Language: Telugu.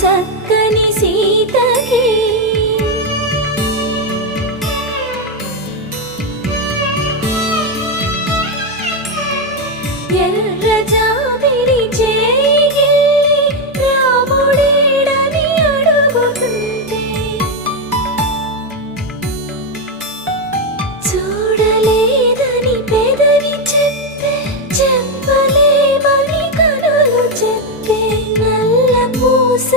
చక్కని సీతకి ఎర్ర జాబిలి చేయి రాముడేడని అడుగుతుంటే చూడలేదని పెదవి చెప్పే చెప్పలేమని కనులు చెప్పే నల్ల పూస